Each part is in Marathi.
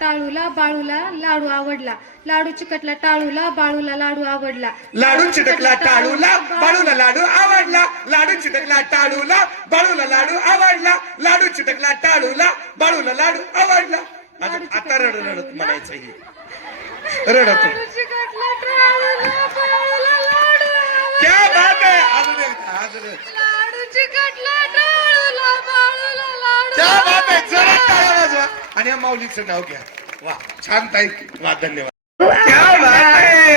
टाळूला बाळूला लाडू आवडला. लाडू चिकटला टाळूला बाळूला लाडू आवडला. लाडू चिटकला टाळूला बाळूला लाडू आवडला. लाडू चिटकला टाळूला बाळूला लाडू आवडला. लाडू चिटकला टाळूला बाळूला लाडू आवडला. आता आता रड रडत म्हणायचं हे. रडत लाडू चिकटला टाळूला बाळूला लाडू आवडला. क्या बात आहे. अजून. लाडू चिकटला टाळूला क्या बात आहे जरा आवडला. टाळ्या वाजवा आणि या माऊलीचं नाव घ्या. वा छान ताई. वा धन्यवाद. क्या बात आहे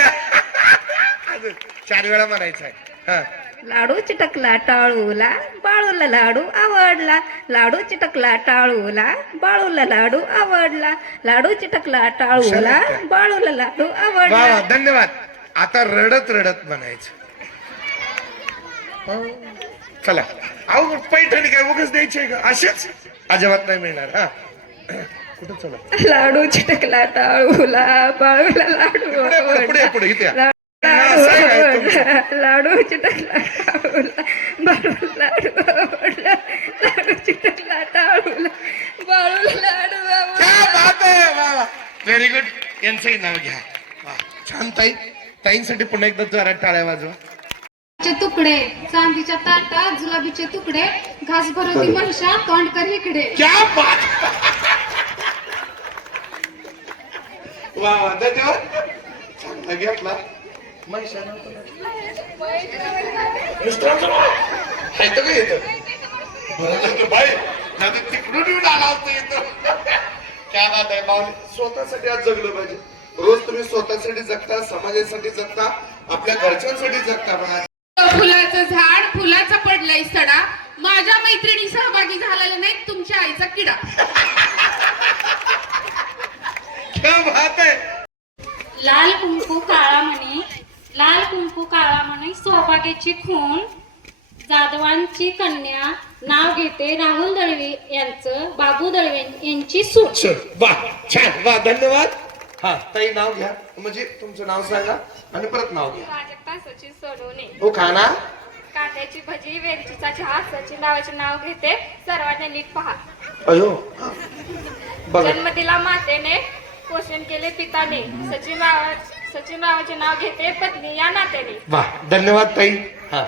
अजून चार वेळा म्हणायचं आहे. हा. लाडू चिटकला टाळूला बाळूला लाडू आवडला. लाडू चिटकला टाळूला बाळूला लाडू आवडला. लाडू चिटकला टाळूला बाळूला लाडू वा आवडला धन्यवाद. आता रडत रडत म्हणायचं. हो. चला. अहो पैठणी काय उगाच द्यायची का? असेच अजिबात नाही मिळणार हा. कुठं चला? लाडू चिटकला टाळूला बाळूला लाडू पुढे पुढे इथे या. लाडू चिटकला टाळूला बाळूला लाडू आवडला. चिटकला टाळूला आवडला. व्हेरी गुड यांचंही नाव घ्या. वा छान ताई. ताईंसाठी पुन्हा एकदा जरा टाळ्या वाजवा. तुकडे चांदीच्या ताटात जुलाबीचे तुकडे घास भरवती महिषा तोंड कर इकडे. क्या बात! वा वा धन्यवाद चांगला घेतला? आहे तर काय येतं? बरं झालं बाई नाही तर तिकडून येऊन आला होता इथं. क्या बात आहे माऊली. स्वतःसाठी आज जगलं पाहिजे. रोज तुम्ही स्वतःसाठी जगता समाजासाठी जगता आपल्या घरच्यांसाठी जगता आज. फुलाचं झाड फुलाचा पडलाय सडा. माझ्या मैत्रिणी सहभागी झालेल्या नाहीत तुमच्या आईचा किडा. क्या बात आहे. लाल कुंकू काळा म्हणे. लाल कुंकू काळा म्हणे सौभाग्याची खून जाधवांची कन्या नाव घेते राहुल दळवे यांचं बाबू दळवे यांची सूट चल वा छान वा धन्यवाद. हा ताई नाव घ्या. म्हणजे तुमचं नाव सांगा. आणि परत नाव घ्या. प्राजक्ता सचिन सोडवणे हो खाना कांद्याची भजी वेलचीचा चहा सचिन रावाचे नाव घेते. सर्वांनी नीट पहा. अयो हा. बघा. जन्म दिला मातेने पोषण केले पिताने. सचिन राव सचिन रावाचे नाव घेते पत्नी या नात्याने. वा धन्यवाद ताई. हा.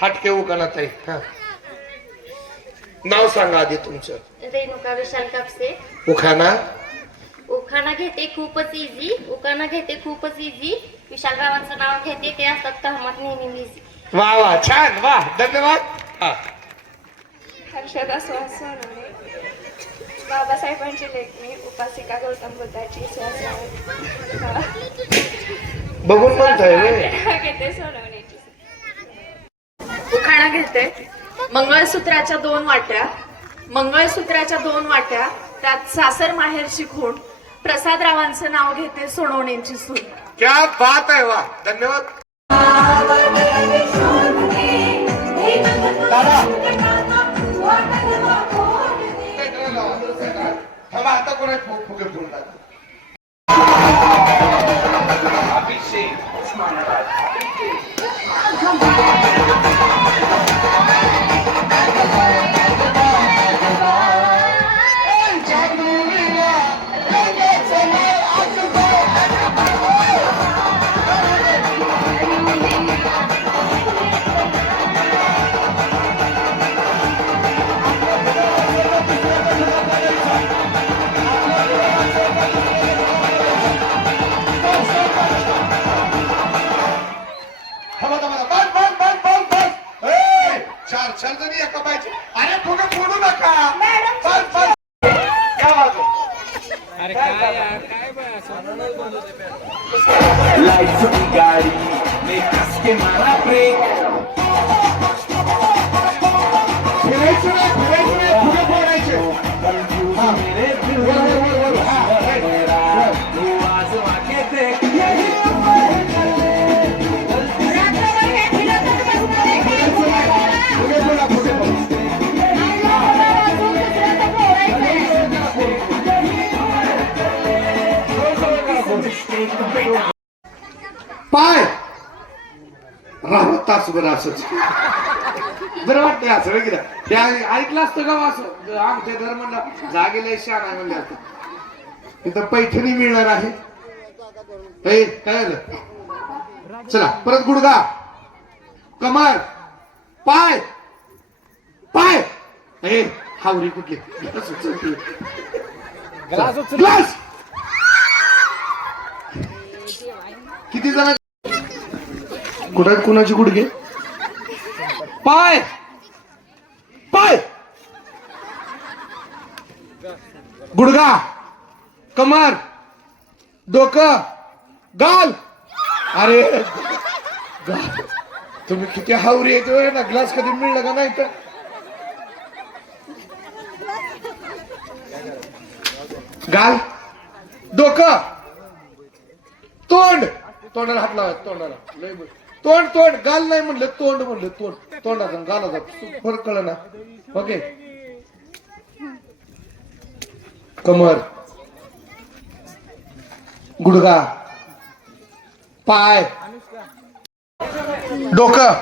हाट केऊ का ना ताई. हा. नाव सांगा आधी तुमचं. रेणुका विशाल कापसे. उखाना. उखाणा घेते खूपच इझी उखाणा घेते खूपच इझी विशालरावांचं नाव घेते ते असतात तहमत नेहमी बिझी वा वा छान वा धन्यवाद. हा. हर्षदा सुहास सोनवणे बाबासाहेबांची लेखणी उपासिका गौतम बुद्धाची सुहास बघून म्हणताय व्हय. घेते सोडवण्याची उखाणा घेते. मंगळसूत्राच्या दोन वाट्या. मंगळसूत्राच्या दोन वाट्या. त्यात सासर माहेरची खूण. प्रसादरावांचं नाव घेते सोडवण्याची सून. क्या बात आहे वा. धन्यवाद. दादा. थांबा आता कोणा फुगे फुगे फुल टाका थांबा लाइफ की गाड़ी में कस के मारा ब्रेक तासभर असंच बरं वाटतंय असं वगैरे त्या ऐकलं असतं का असं? आमच्या धर्माला जागेला शाळा म्हणलं असतं. इथं पैठणी मिळणार आहे. काय चला परत गुडगा कमर. पाय. पाय. ए हावरी कुठली? ग्लास किती जण कुठं कुणाची गुडघे? पाय! पाय! गुडगा कमर! डोकं! गाल! अरे! गाल. तुम्ही किती हावरी येतो ना ग्लास कधी मिळलं का नाही तर? गाल! डोकं! तोंड! तोंडाला हात लावा तोंडाला. लय बोल. तोंड तोंड. गाल नाही म्हणलं तोंड म्हणलं तोंड. तोंडाचा गालाचा फरक कळ ना ओके. कमर. गुडगा पाय. डोकं.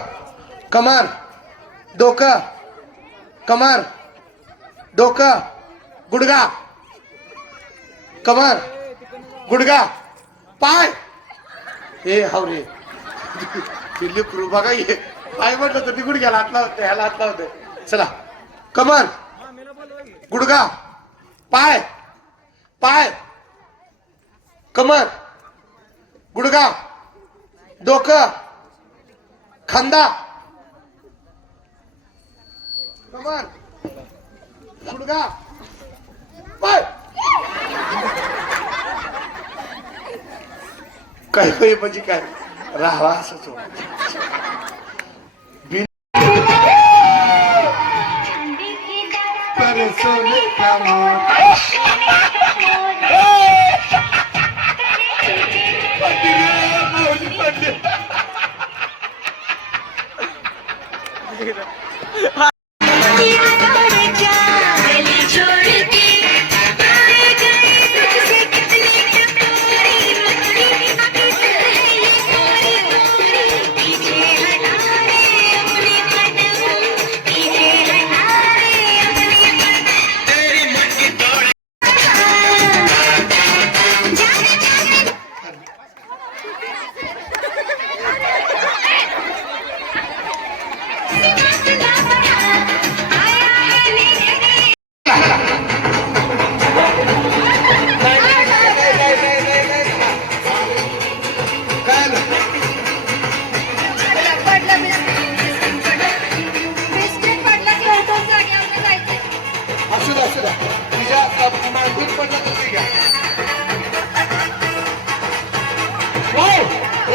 कमर. डोकं. कमर. डोकं. गुडगा कमर. गुडगा पाय. हे हावरे पिल्ली क्रू बघा ये पाय म्हटलं तर ती गेला. हातला होते ह्याला हातला होते. चला. कमर. गुडगा पाय. पाय. कमर. गुडगा डोकं. खांदा. कमर. गुडगा पाय. काय होय म्हणजे काय? राहावा असंच पडला घ्या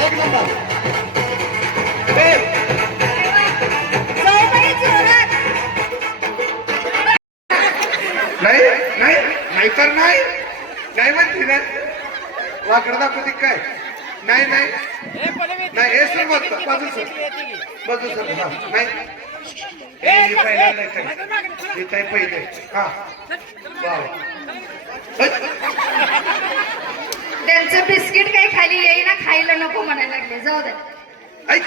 एक नंबर नाही नाही नाही तर नाही. नाही म्हणते ना. वाकड दाखवते काय? नाही नाही. नाही हे सर बघतो. बाजू सर. बाजू सर. नाही. हे पहिले. हा. वा. त्यांचं बिस्किट काही खाली येईना खायला नको म्हणायला लागले. जाऊ दे. ऐक.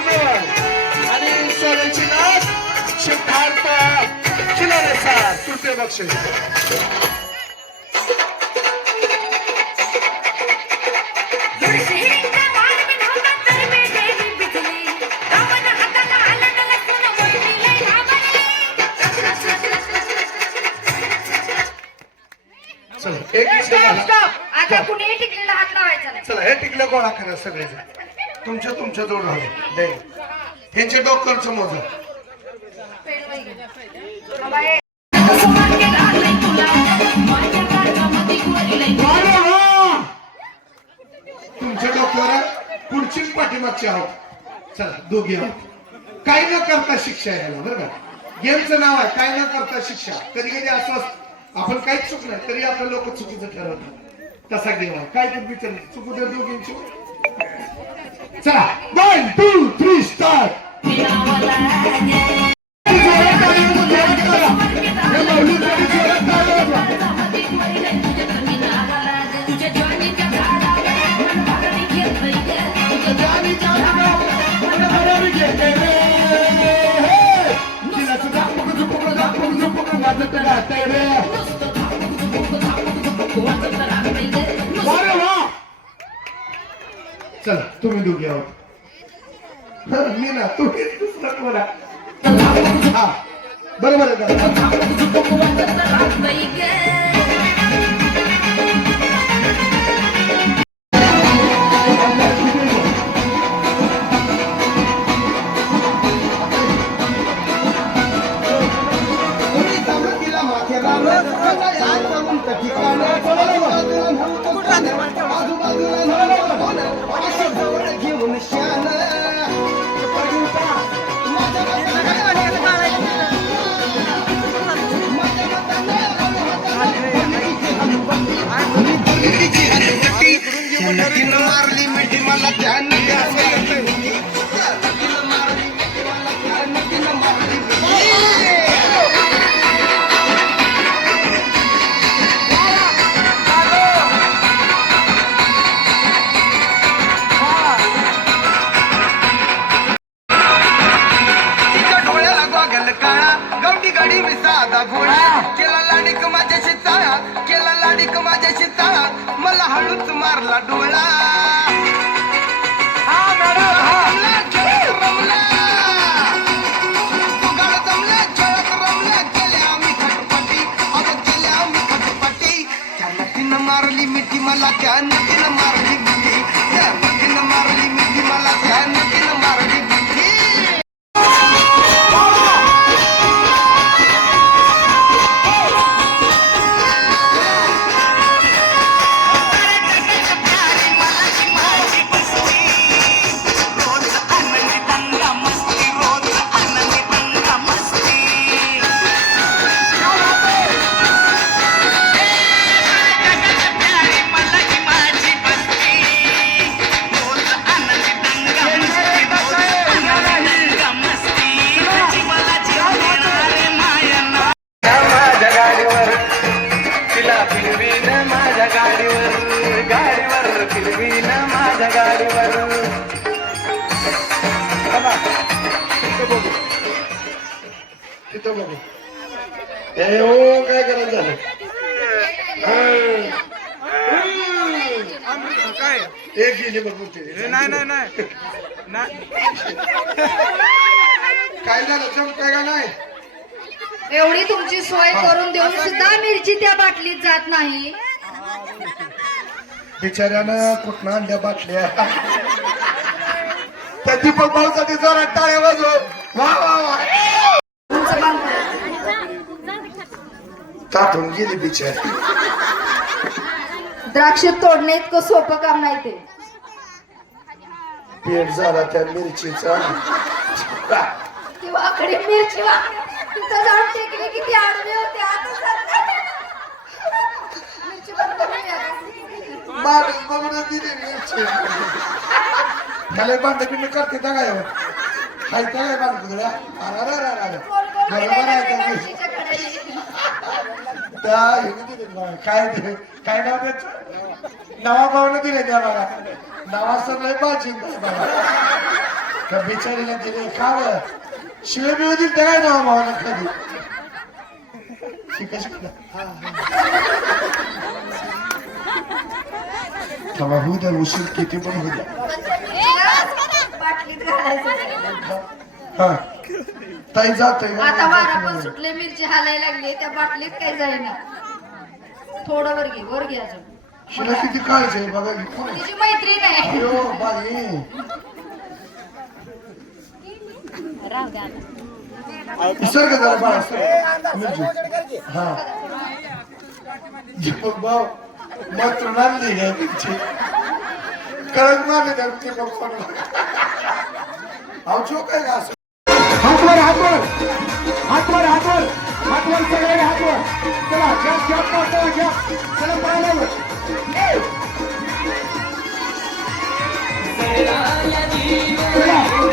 मिळवा आणि सोन्याची नाथ सिद्धार्थ खिलारेचा तृतीय बक्षीस. चला एक मिनिट आता कुणी टिकलेला हात लावायचा चला हे टिकलं कोण आखर सगळेजण? तुमच्या तुमच्या जोड राहू दे. ह्यांचे डोकरचं मोज तुमच्या डोक्यावर पुढचीच पाठीमागची आहोत. चला दोघी आहोत. काय न करता शिक्षा यायला बरं का? गेमचं नाव आहे काय न करता शिक्षा. कधी कधी असं असतं आपण काहीच चूक नाही तरी आपलं लोक चुकीचं ठरवतात. तसा गेम आहे. काय विचार चुकू द्या दोघींची. चला. वन टू थ्री स्टार्ट चला तुम्ही दोघे आहोत. मी ना तुम्ही दुसरं बोला बरोबर आहे दादा. तिच्या डोळ्याला केला लाडीक माझ्याशी चाळा केला लाडीक माझ्याशी चाळा. मला हळूच मारला डोळा. माझ्या गाडीवर गाडीवर फिरवीन माझ्या गाडीवर. तिथं बघू. ए हो काय करायचं झालं काय एक गेली बघू ते नाही नाही नाही. काय झालं? चमकाय का नाही एवढी तुमची सोय करून देऊन सुद्धा मिरची त्या बाटलीत जात नाही. बिचाऱ्यानं कुठनं आणल्या बाटल्या? त्या दीपक भाऊसाठी जोरात टाळ्या वाजव वा वा वा. ताटून गेली बिचारी. द्राक्ष तोडणे इतकं सोपं काम नाही ते. पेट झाला त्या मिरचीचा. ती वाकडी मिरची वाकडी तिथं जाऊन टेकली किती आडवे होते. आता. मिरची करून या. माणूस बघून दिली मिरची त्याला बांध पिंड करते का काय हाय काय बांध तुला अरे अरे अरे बरोबर आहे त्या हिने दिले काय काय नाव त्याचं? नवा भावनं दिले त्या मला. नवा नाही बाजी त्या बिचारीला दिले का बरं? बिव दिल त्या काय नवा भावनं कधी शिका शिकला थांबा होऊ द्या उशीर किती पण होऊ द्या. बाटलीत घालायचं हा ताई. जात आता वारा पण सुटले मिरची हालायला लागली त्या बाटलीत काही जाईना. थोडं वर घे वर घे अजून. शिला किती काळजी आहे बघा ही? तिची मैत्रीण आहे. अयो बाई. सर का जरा बाळा मिरची. हा. दीपक भाऊ मात्र लागली काय कळत मारले त्या दीपक अहो असं. हातवर हातवर. हातवर हातवर. हातवर सगळे हातवर. चला घ्या गॅप पाठवा गॅप चला पाहिल्यावर चला.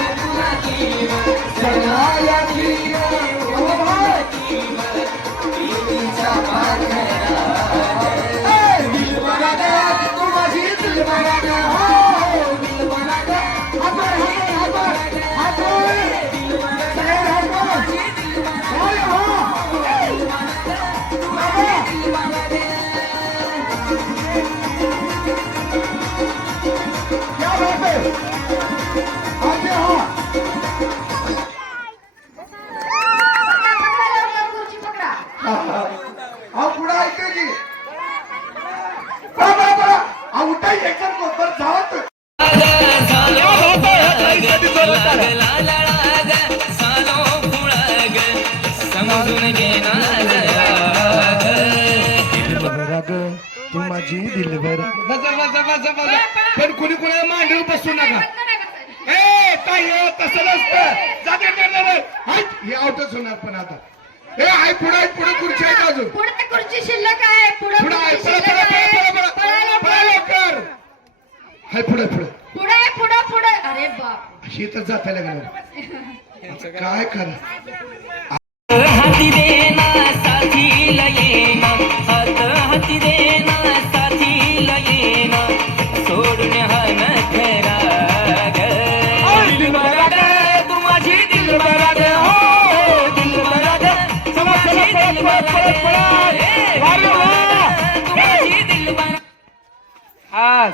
बसा बसा बसा पण कुणी कुणाला मांडीवर बसू नका. ए ताई हो, तसं नसतं. जाते करणार हे आउटच होणार पण आता. ए आहे पुढे पुढे खुर्ची आहेत अजून. पुढे खुर्ची शिल्लक आहे. पुढे पुढे आहे आहे. पळा पळा पळा लवकर. हाय पुढे पुढे. पुढे पुढे पुढे. अरे बाप. ही तर जाता लागणार. काय करा हाती देना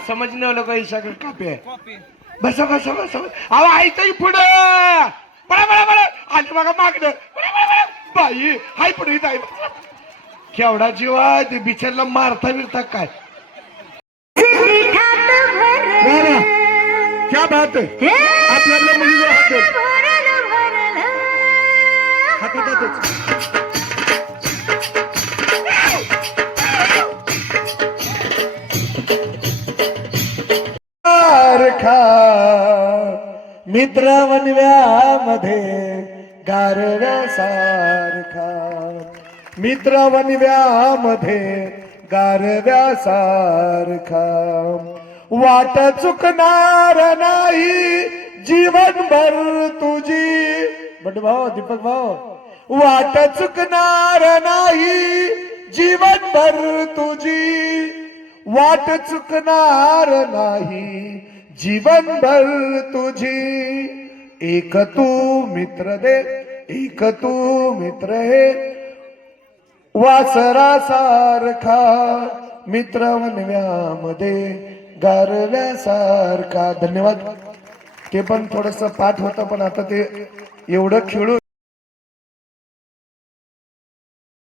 समजलं लोक ईशाकडे कापी आहे. बसा बसा बसा अहो आईचं पुढं. बडा बडा बडा. आली बघा मागणं बडा, बडा, बडा. बाई हाय पुढे ताई केवढा जीव आहे ते बिचारला मारता बिरता काय. क्या बात आहे? आपल्या आपल्या मुलीवर हात आहेत. हात सारखा मित्र वनव्यामध्ये गारव्यासारखा. मित्र वनव्यामध्ये गारव्यासारखा. वाट चुकणार नाही जीवनभर तुझी. बट भाऊ दीपक भाऊ. वाट चुकणार नाही जीवनभर तुझी. वाट चुकणार नाही जीवनभर तुझी। एक तू मित्र दे एक तू मित्र हे। वासरा सारखा मित्र वनव्यामध्ये गारव्यासारखा धन्यवाद. ते पण थोडस पाठ होतं पण आता ते एवढं खेळून